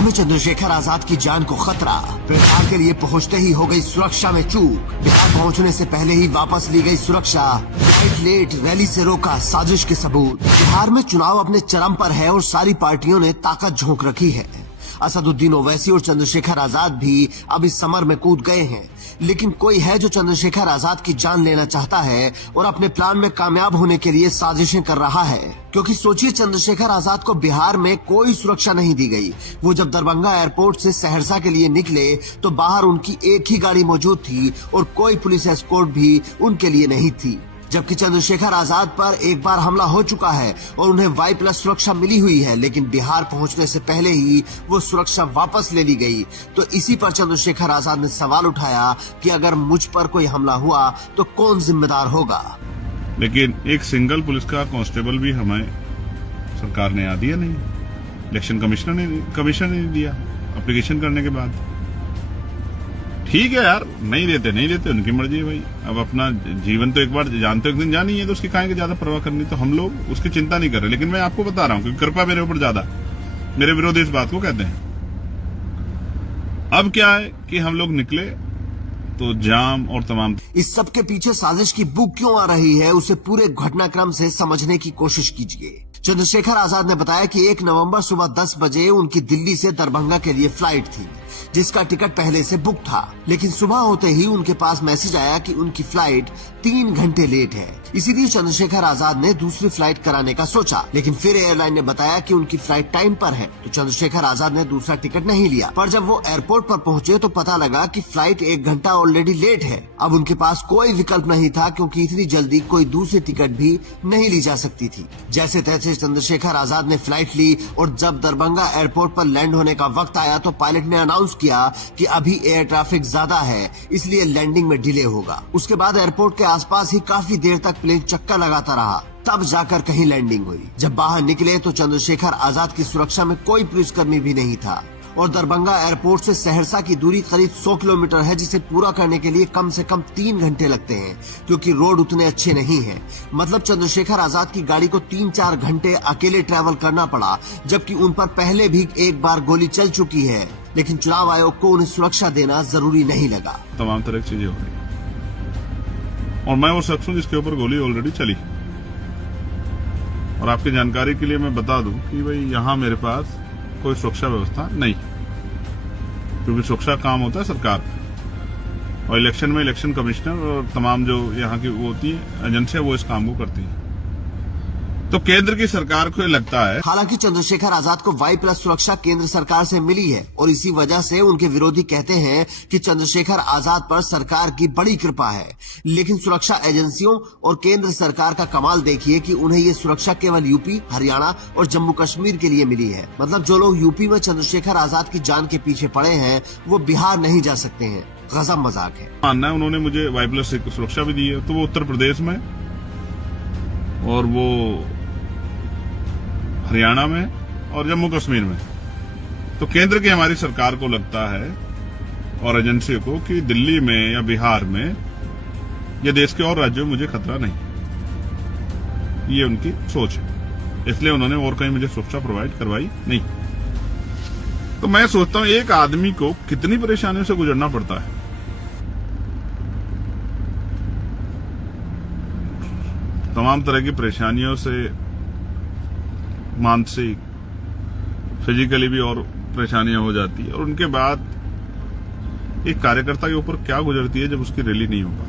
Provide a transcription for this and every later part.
बिहार में चंद्रशेखर आजाद की जान को खतरा। प्रचार के लिए पहुंचते ही हो गई सुरक्षा में चूक। बिहार पहुंचने से पहले ही वापस ली गई सुरक्षा। फ्लाइट लेट, रैली से रोका, साजिश के सबूत। बिहार में चुनाव अपने चरम पर है और सारी पार्टियों ने ताकत झोंक रखी है। असदुद्दीन ओवैसी और चंद्रशेखर आजाद भी अब इस समर में कूद गए हैं, लेकिन कोई है जो चंद्रशेखर आजाद की जान लेना चाहता है और अपने प्लान में कामयाब होने के लिए साजिशें कर रहा है। क्योंकि सोचिए, चंद्रशेखर आजाद को बिहार में कोई सुरक्षा नहीं दी गई। वो जब दरभंगा एयरपोर्ट से सहरसा के लिए निकले तो बाहर उनकी एक ही गाड़ी मौजूद थी और कोई पुलिस एस्कॉर्ट भी उनके लिए नहीं थी। जबकि चंद्रशेखर आजाद पर एक बार हमला हो चुका है और उन्हें Y+ सुरक्षा मिली हुई है, लेकिन बिहार पहुंचने से पहले ही वो सुरक्षा वापस ले ली गई। तो इसी पर चंद्रशेखर आजाद ने सवाल उठाया कि अगर मुझ पर कोई हमला हुआ तो कौन जिम्मेदार होगा। लेकिन एक सिंगल पुलिस का कांस्टेबल भी हमें सरकार ने दिया नहीं। इलेक्शन कमीशन ने दिया एप्लीकेशन करने के बाद। ठीक है यार, नहीं देते उनकी मर्जी है भाई। अब अपना जीवन तो एक बार जानते हो, एक दिन जानी है, तो उसकी काहे की ज्यादा परवाह करनी। तो हम लोग उसकी चिंता नहीं कर रहे। लेकिन मैं आपको बता रहा हूं कि कृपा मेरे ऊपर ज्यादा, मेरे विरोधी इस बात को कहते हैं। अब क्या है कि हम लोग निकले तो जाम और तमाम इस सब के पीछे साजिश की बुक क्यों आ रही है, उसे पूरे घटनाक्रम से समझने की कोशिश कीजिए। चंद्रशेखर आजाद ने बताया कि 1 नवंबर सुबह 10 बजे उनकी दिल्ली से दरभंगा के लिए फ्लाइट थी, जिसका टिकट पहले से बुक था। लेकिन सुबह होते ही उनके पास मैसेज आया कि उनकी फ्लाइट 3 घंटे लेट है। इसीलिए चंद्रशेखर आजाद ने दूसरी फ्लाइट कराने का सोचा, लेकिन फिर एयरलाइन ने बताया कि उनकी फ्लाइट टाइम पर है। तो चंद्रशेखर आजाद ने दूसरा टिकट नहीं लिया। पर जब वो एयरपोर्ट पर पहुंचे तो पता लगा कि फ्लाइट 1 घंटा ऑलरेडी लेट है। अब उनके पास कोई विकल्प नहीं था, क्योंकि इतनी जल्दी कोई दूसरी टिकट भी नहीं ली जा सकती थी। जैसे तैसे चंद्रशेखर आजाद ने फ्लाइट ली और जब दरभंगा एयरपोर्ट पर लैंड होने का वक्त आया तो पायलट ने अनाउंस किया कि अभी एयर ट्रैफिक ज्यादा है, इसलिए लैंडिंग में डिले होगा। उसके बाद एयरपोर्ट के आसपास ही काफी देर तक प्लेन चक्कर लगाता रहा, तब जाकर कहीं लैंडिंग हुई। जब बाहर निकले तो चंद्रशेखर आजाद की सुरक्षा में कोई पुलिसकर्मी भी नहीं था और दरभंगा एयरपोर्ट से सहरसा की दूरी करीब 100 किलोमीटर है, जिसे पूरा करने के लिए कम से कम 3 घंटे लगते हैं, क्योंकि रोड उतने अच्छे नहीं हैं। मतलब चंद्रशेखर आजाद की गाड़ी को 3-4 घंटे अकेले ट्रैवल करना पड़ा, जबकि उन पर पहले भी एक बार गोली चल चुकी है। लेकिन चुनाव आयोग को उन्हें सुरक्षा देना जरूरी नहीं लगा। तमाम तरह की चीजें हो रही और मैं वो शख्स हूं जिसके ऊपर गोली ऑलरेडी चली। और आपकी जानकारी के लिए मैं बता दूं कि भाई यहाँ मेरे पास कोई सुरक्षा व्यवस्था नहीं, क्योंकि सुरक्षा काम होता है सरकार और इलेक्शन में इलेक्शन कमिश्नर और तमाम जो यहाँ की वो होती है एजेंसियां, वो इस काम को करती है। तो केंद्र की सरकार को लगता है। हालांकि चंद्रशेखर आजाद को Y+ सुरक्षा केंद्र सरकार से मिली है और इसी वजह से उनके विरोधी कहते हैं कि चंद्रशेखर आजाद पर सरकार की बड़ी कृपा है। लेकिन सुरक्षा एजेंसियों और केंद्र सरकार का कमाल देखिए कि उन्हें ये सुरक्षा केवल यूपी, हरियाणा और जम्मू कश्मीर के लिए मिली है। मतलब जो लोग यूपी में चंद्रशेखर आजाद की जान के पीछे पड़े हैं, वो बिहार नहीं जा सकते हैं। गजब मजाक है। मानना है उन्होंने मुझे Y+ सुरक्षा भी दी है, तो वो उत्तर प्रदेश में और वो हरियाणा में और जम्मू कश्मीर में। तो केंद्र की हमारी सरकार को लगता है और एजेंसियों को कि दिल्ली में या बिहार में या देश के और राज्यों में मुझे खतरा नहीं। ये उनकी सोच है, इसलिए उन्होंने और कहीं मुझे सुरक्षा प्रोवाइड करवाई नहीं। तो मैं सोचता हूं एक आदमी को कितनी परेशानियों से गुजरना पड़ता है। तमाम तरह की परेशानियों से, मानसिक, फिजिकली भी और परेशानियां हो जाती है। और उनके बाद एक कार्यकर्ता के ऊपर क्या गुजरती है जब उसकी रैली नहीं हो पाती।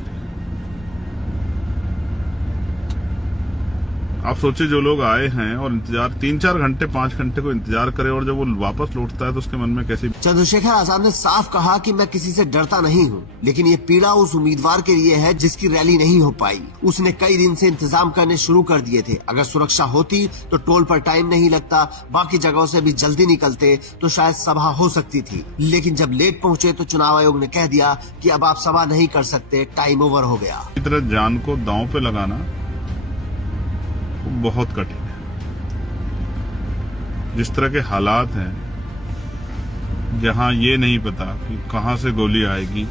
आप सोचिए, जो लोग आए हैं और इंतजार 3-4 घंटे 5 घंटे को इंतजार करे और जब वो वापस लौटता है तो उसके मन में कैसी। चंद्रशेखर आजाद ने साफ कहा कि मैं किसी से डरता नहीं हूं, लेकिन ये पीड़ा उस उम्मीदवार के लिए है जिसकी रैली नहीं हो पाई। उसने कई दिन से इंतजाम करने शुरू कर दिए थे। अगर सुरक्षा होती तो टोल पर टाइम नहीं लगता, बाकी जगहों से भी जल्दी निकलते तो शायद सभा हो सकती थी। लेकिन जब लेट पहुंचे तो चुनाव आयोग ने कह दिया कि अब आप सभा नहीं कर सकते, टाइम ओवर हो गया। इस तरह जान को दांव पे लगाना बहुत कठिन है। जिस तरह के हालात हैं, जहां ये नहीं पता कि कहां से गोली आएगी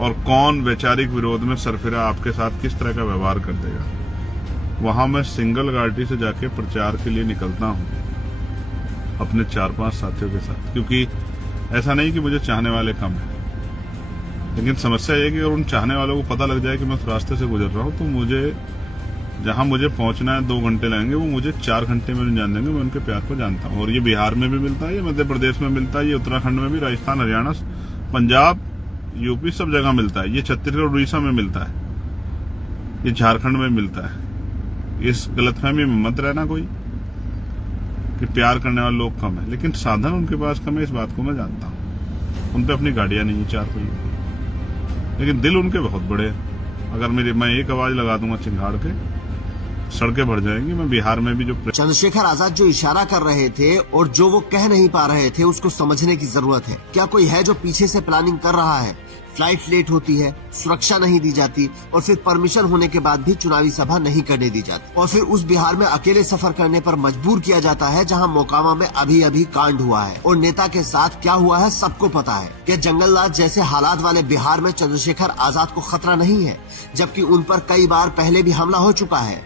और कौन वैचारिक विरोध में सरफिरा आपके साथ किस तरह का व्यवहार कर देगा, वहां मैं सिंगल गाड़ी से जाके प्रचार के लिए निकलता हूं अपने 4-5 साथियों के साथ, क्योंकि ऐसा नहीं कि मुझे चाहने वाले कम है, लेकिन समस्या ये है कि अगर उन चाहने वालों को पता लग जाए कि मैं उस रास्ते से गुजर रहा हूं, तो मुझे जहां मुझे पहुंचना है 2 घंटे लगेंगे, वो मुझे 4 घंटे में नहीं जान देंगे। मैं उनके प्यार को जानता हूं, और ये बिहार में भी मिलता है, ये मध्य प्रदेश में मिलता है, ये उत्तराखंड में भी, राजस्थान, हरियाणा, पंजाब, यूपी, सब जगह मिलता है। ये छत्तीसगढ़, उड़ीसा में मिलता है, ये झारखंड में मिलता है। इस गलतफहमी में मत रहना कोई कि प्यार करने वाले लोग कम है, लेकिन साधन उनके पास कम है, इस बात को मैं जानता हूं। उन पे अपनी गाड़ियां नहीं है 4 पहिए, लेकिन दिल उनके बहुत बड़े हैं। अगर मैं एक आवाज लगा दूंगा चिंगाड़ के, सड़कें भर जाएंगी। मैं बिहार में भी जो चंद्रशेखर आजाद जो इशारा कर रहे थे और जो वो कह नहीं पा रहे थे, उसको समझने की जरूरत है। क्या कोई है जो पीछे से प्लानिंग कर रहा है? फ्लाइट लेट होती है, सुरक्षा नहीं दी जाती, और फिर परमिशन होने के बाद भी चुनावी सभा नहीं करने दी जाती, और फिर उस बिहार में अकेले सफर करने पर मजबूर किया जाता है, जहां मोकामा में अभी अभी कांड हुआ है, और नेता के साथ क्या हुआ है सबको पता है। क्या जंगल राज जैसे हालात वाले बिहार में चंद्रशेखर आजाद को खतरा नहीं है, जबकि उन पर कई बार पहले भी हमला हो चुका है?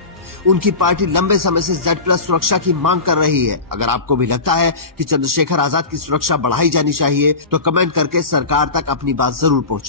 उनकी पार्टी लंबे समय से Z+ सुरक्षा की मांग कर रही है। अगर आपको भी लगता है कि चंद्रशेखर आजाद की सुरक्षा बढ़ाई जानी चाहिए, तो कमेंट करके सरकार तक अपनी बात जरूर पहुंचाएं।